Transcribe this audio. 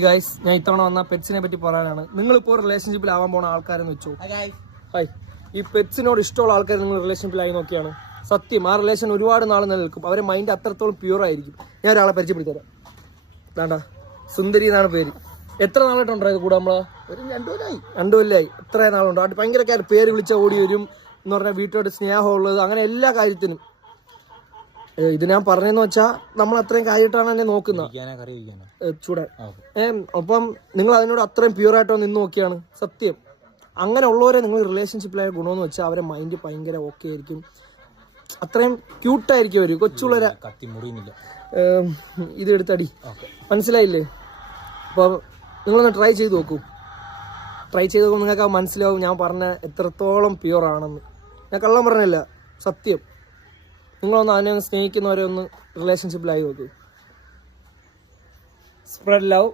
Guys, ഞാൻ ഇത്തവണ വന്ന പെറ്റ്സിനെ പറ്റി പറയാനാണ്. നിങ്ങളിപ്പോൾ റിലേഷൻഷിപ്പിലാവാൻ പോണ ആൾക്കാരെന്ന് വെച്ചു. ഹായ്, ഈ പെറ്റ്സിനോട് ഇഷ്ടമുള്ള ആൾക്കാർ നിങ്ങൾ റിലേഷൻഷിപ്പിലായി നോക്കിയാണ് സത്യം. ആ റിലേഷൻ ഒരുപാട് നാൾ നിലനിൽക്കും. അവരെ മൈൻഡ് അത്രത്തോളം പ്യൂർ ആയിരിക്കും. ഞാൻ ഒരാളെ പരിചയപ്പെടുത്തരാം. വേണ്ട, സുന്ദരി എന്നാണ് പേര്. എത്ര നാളായിട്ടുണ്ടോ ഇത് കൂടെ? നമ്മള് ഒരു 2 കൊല്ലമായി. എത്ര നാളുണ്ടോ? അത് ഭയങ്കര പേര് വിളിച്ചാൽ ഓടി വരും എന്ന് പറഞ്ഞാൽ വീട്ടോട് സ്നേഹമുള്ളത്, അങ്ങനെ എല്ലാ കാര്യത്തിനും. ഇത് ഞാൻ പറഞ്ഞെന്ന് വെച്ചാൽ നമ്മൾ അത്രയും കാര്യമായിട്ടാണ് എന്നെ നോക്കുന്നത്. ചൂടാൻ അപ്പം നിങ്ങൾ അതിനോട് അത്രയും പ്യൂറായിട്ടോ നിന്ന് നോക്കിയാണ് സത്യം. അങ്ങനെ ഉള്ളവരെ നിങ്ങൾ റിലേഷൻഷിപ്പിലായ ഗുണമെന്ന് വെച്ചാൽ അവരെ മൈൻഡ് ഭയങ്കര ഓക്കെ ആയിരിക്കും. അത്രയും ക്യൂട്ടായിരിക്കും അവർ. കൊച്ചുള്ളവരെ ഇത് എടുത്തടി, മനസ്സിലായില്ലേ? അപ്പം നിങ്ങളൊന്ന് ട്രൈ ചെയ്ത് നോക്കൂ. ട്രൈ ചെയ്ത് നോക്കുമ്പോൾ നിങ്ങൾക്ക് മനസ്സിലാവും ഞാൻ പറഞ്ഞ എത്രത്തോളം പ്യൂർ ആണെന്ന്. ഞാൻ കള്ളം പറഞ്ഞില്ല, സത്യം. നിങ്ങളൊന്ന് അതിനെ സ്നേഹിക്കുന്നവരെ ഒന്ന് റിലേഷൻഷിപ്പിലായി നോക്കൂ. Spread love.